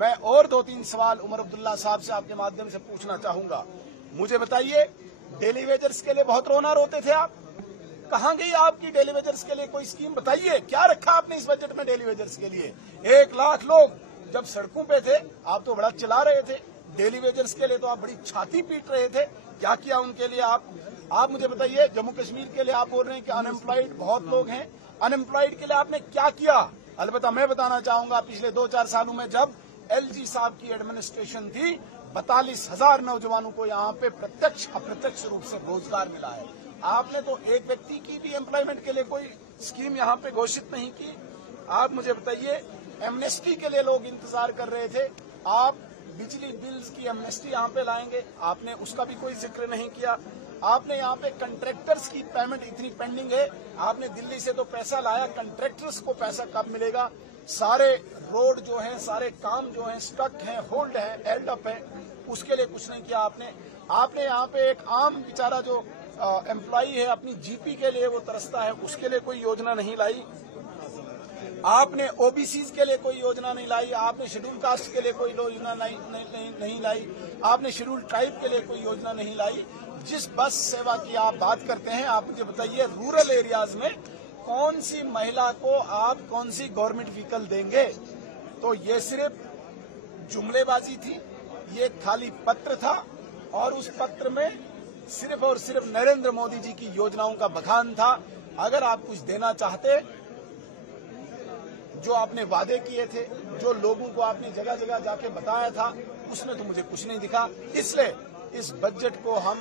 मैं और 2-3 सवाल उमर अब्दुल्ला साहब से आपके माध्यम से पूछना चाहूंगा। मुझे बताइए, डेली वेजर्स के लिए बहुत रोना रोते थे आप, कहाँ गई आपकी डेली वेजर्स के लिए कोई स्कीम? बताइए, क्या रखा आपने इस बजट में डेली वेजर्स के लिए? 1 लाख लोग जब सड़कों पे थे, आप तो बड़ा चिल्ला रहे थे। डेली वेजर्स के लिए तो आप बड़ी छाती पीट रहे थे। क्या किया उनके लिए आप मुझे बताइए। जम्मू कश्मीर के लिए आप बोल रहे हैं कि अनएम्प्लॉयड बहुत लोग हैं, अनएम्प्लॉयड के लिए आपने क्या किया? अलबत्ता मैं बताना चाहूंगा, पिछले 2-4 सालों में जब एलजी साहब की एडमिनिस्ट्रेशन थी, 42,000 नौजवानों को यहाँ पे प्रत्यक्ष अप्रत्यक्ष रूप से रोजगार मिला है। आपने तो एक व्यक्ति की भी एम्प्लॉयमेंट के लिए कोई स्कीम यहाँ पे घोषित नहीं की। आप मुझे बताइए, एमनेस्टी के लिए लोग इंतजार कर रहे थे, आप बिजली बिल्स की एमनेस्टी यहाँ पे लाएंगे, आपने उसका भी कोई जिक्र नहीं किया। आपने यहाँ पे कंट्रैक्टर्स की पेमेंट इतनी पेंडिंग है, आपने दिल्ली से तो पैसा लाया, कंट्रैक्टर्स को पैसा कब मिलेगा? सारे रोड जो है, सारे काम जो है स्टक है, होल्ड है, हेल्ड अप है, उसके लिए कुछ नहीं किया आपने यहाँ पे एक आम बेचारा जो एम्प्लॉई है अपनी जीपी के लिए वो तरसता है, उसके लिए कोई योजना नहीं लाई। आपने ओबीसीज के लिए कोई योजना नहीं लाई, आपने शेड्यूल कास्ट के लिए कोई योजना नहीं लाई, आपने शेड्यूल ट्राइब के लिए कोई योजना नहीं लाई। जिस बस सेवा की आप बात करते हैं, आप मुझे बताइए, रूरल एरियाज में कौन सी महिला को आप कौन सी गवर्नमेंट व्हीकल देंगे? तो ये सिर्फ जुमलेबाजी थी, ये खाली पत्र था और उस पत्र में सिर्फ और सिर्फ नरेंद्र मोदी जी की योजनाओं का बखान था। अगर आप कुछ देना चाहते, जो आपने वादे किए थे, जो लोगों को आपने जगह जगह जाके बताया था, उसमें तो मुझे कुछ नहीं दिखा। इसलिए इस बजट को हम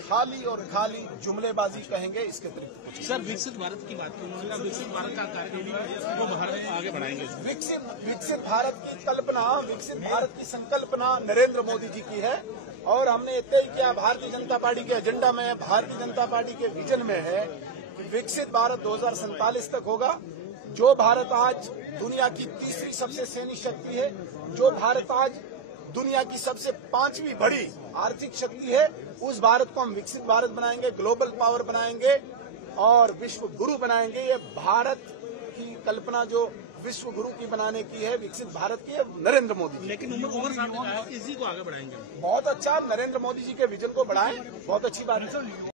खाली और खाली जुमलेबाजी कहेंगे, इसके अतिरिक्त कुछ। सर, विकसित भारत की बात की, उन्होंने कहा विकसित भारत का कार्यक्रम वो भारत आगे बढ़ाएंगे। विकसित भारत की कल्पना, विकसित भारत की संकल्पना नरेंद्र मोदी जी की है और हमने तय किया, भारतीय जनता पार्टी के एजेंडा में है, भारतीय जनता पार्टी के विजन में है कि विकसित भारत 2047 तक होगा। जो भारत आज दुनिया की तीसरी सबसे सैन्य शक्ति है, जो भारत आज दुनिया की सबसे 5वीं बड़ी आर्थिक शक्ति है, उस भारत को हम विकसित भारत बनाएंगे, ग्लोबल पावर बनाएंगे और विश्व गुरु बनाएंगे। ये भारत की कल्पना जो विश्व गुरु की बनाने की है, विकसित भारत की है, नरेंद्र मोदी जी। लेकिन उमर साहब ने कहा इसी को आगे बढ़ाएंगे। बहुत अच्छा, नरेंद्र मोदी जी के विजन को बढ़ाएं, बहुत अच्छी बात है।